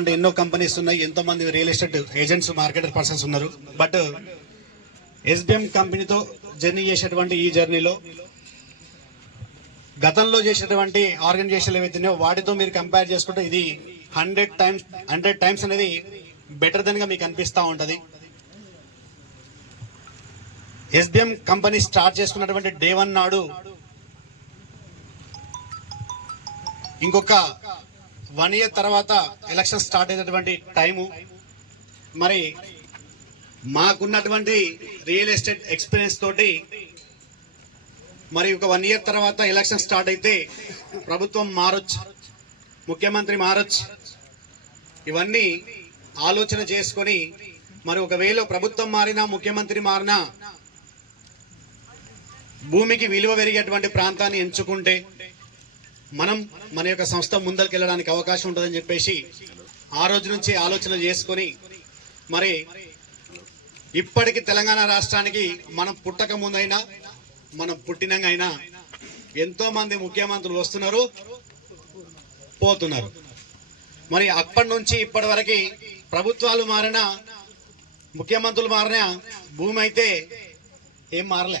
అంటే ఎన్నో కంపెనీస్ ఉన్నాయి ఎంతో మంది real estate agents marketer persons ఉన్నారు బట్ ఎస్బిఎం కంపెనీతో జర్నీ చేసేటువంటి ఈ జర్నీలో గతంలో చేసేటువంటి ఆర్గనైజేషన్లు ఏవైతున్నాయో వాటితో మీరు కంపేర్ చేసుకుంటే ఇది హండ్రెడ్ టైమ్స్ హండ్రెడ్ టైమ్స్ అనేది బెటర్ దన్గా మీకు అనిపిస్తూ ఉంటుంది. ఎస్బిఎం కంపెనీ స్టార్ట్ చేసుకున్నటువంటి డే వన్ నాడు ఇంకొక వన్ ఇయర్ తర్వాత ఎలక్షన్ స్టార్ట్ అయినటువంటి టైము. మరి మాకున్నటువంటి రియల్ ఎస్టేట్ ఎక్స్పీరియన్స్ తోటి మరి ఒక వన్ ఇయర్ తర్వాత ఎలక్షన్ స్టార్ట్ అయితే ప్రభుత్వం మారొచ్చు ముఖ్యమంత్రి మారొచ్చు. ఇవన్నీ ఆలోచన చేసుకొని మరి ఒకవేళ ప్రభుత్వం మారినా ముఖ్యమంత్రి మారినా భూమికి విలువ పెరిగేటువంటి ప్రాంతాన్ని ఎంచుకుంటే మనం మన యొక్క సంస్థ ముందరికి వెళ్ళడానికి అవకాశం ఉంటుందని చెప్పేసి ఆ రోజు నుంచి ఆలోచన చేసుకొని మరి ఇప్పటికి తెలంగాణ రాష్ట్రానికి మనం పుట్టక ముందైనా మనం పుట్టినంగా అయినా ఎంతో మంది ముఖ్యమంత్రులు వస్తున్నారు పోతున్నారు. మరి అప్పటి నుంచి ఇప్పటి వరకు ప్రభుత్వాలు మారినా ముఖ్యమంత్రులు మారినా భూమి అయితే ఏం మారలే.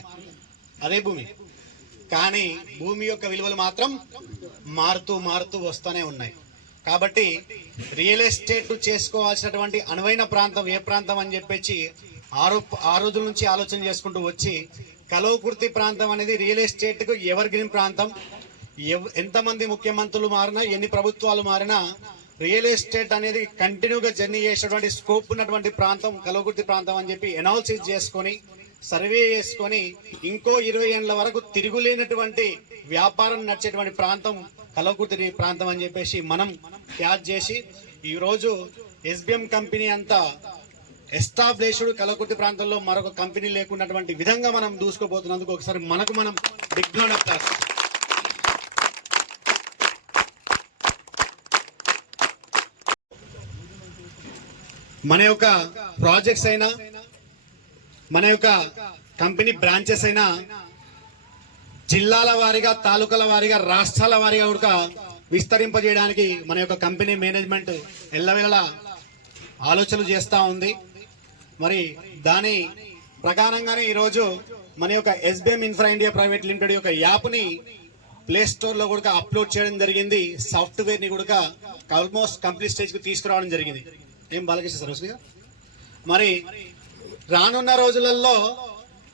అదే భూమి. కానీ భూమి యొక్క విలువలు మాత్రం మారుతూ మారుతూ వస్తూనే ఉన్నాయి. కాబట్టి రియల్ ఎస్టేట్ చేసుకోవాల్సినటువంటి అనువైన ప్రాంతం ఏ ప్రాంతం అని చెప్పేసి ఆరో ఆ రోజుల నుంచి ఆలోచన చేసుకుంటూ వచ్చి కలవకుర్తి ప్రాంతం అనేది రియల్ ఎస్టేట్కు ఎవర్ గ్రీన్ ప్రాంతం. ఎవ్- ఎంతమంది ముఖ్యమంత్రులు మారినా ఎన్ని ప్రభుత్వాలు మారినా రియల్ ఎస్టేట్ అనేది కంటిన్యూగా జర్నీ చేసేటువంటి స్కోప్ ఉన్నటువంటి ప్రాంతం కలవకుర్తి ప్రాంతం అని చెప్పి ఎనాలిసిస్ చేసుకొని సర్వే చేసుకొని ఇంకో ఇరవై ఏళ్ళ వరకు తిరుగులేనటువంటి వ్యాపారం నడిచేటువంటి ప్రాంతం కలవకుర్తి ప్రాంతం అని చెప్పేసి మనం క్యాచ్ చేసి ఈరోజు ఎస్బిఎం కంపెనీ అంతా ఎస్టాబ్లిష్డ్ కలకుర్తి ప్రాంతంలో మరొక కంపెనీ లేకున్నటువంటి విధంగా మనం దూసుకోబోతున్నందుకు ఒకసారి మనకు మనం బిగ్ గ్రౌండ్ మన యొక్క ప్రాజెక్ట్స్ అయినా మన యొక్క కంపెనీ బ్రాంచెస్ అయినా జిల్లాల వారీగా తాలూకాల వారీగా రాష్ట్రాల వారీగా కూడా విస్తరింపజేయడానికి మన యొక్క కంపెనీ మేనేజ్మెంట్ ఎల్లవేళలా ఆలోచనలు చేస్తూ ఉంది. మరి దాని ప్రకారంగానే ఈరోజు మన యొక్క SBM infra India private limited యొక్క యాప్ని ప్లే స్టోర్ కూడా అప్లోడ్ చేయడం జరిగింది. సాఫ్ట్వేర్ని కూడా ఆల్మోస్ట్ కంప్లీట్ స్టేజ్కి తీసుకురావడం జరిగింది. ఏం బాలకృష్ణ సరోజ్ మరి రానున్న రోజులలో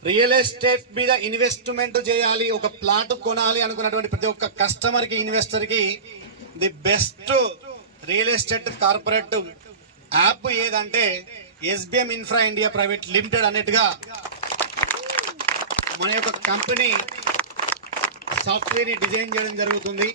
రియల్ ఎస్టేట్ మీద ఇన్వెస్ట్మెంట్ చేయాలి ఒక ప్లాట్ కొనాలి అనుకున్నటువంటి ప్రతి ఒక్క కస్టమర్కి ఇన్వెస్టర్కి the best real estate corporate app ఏదంటే SBM infra India private limited అన్నట్టుగా మన యొక్క కంపెనీ సాఫ్ట్వేర్ని డిజైన్ చేయడం జరుగుతుంది.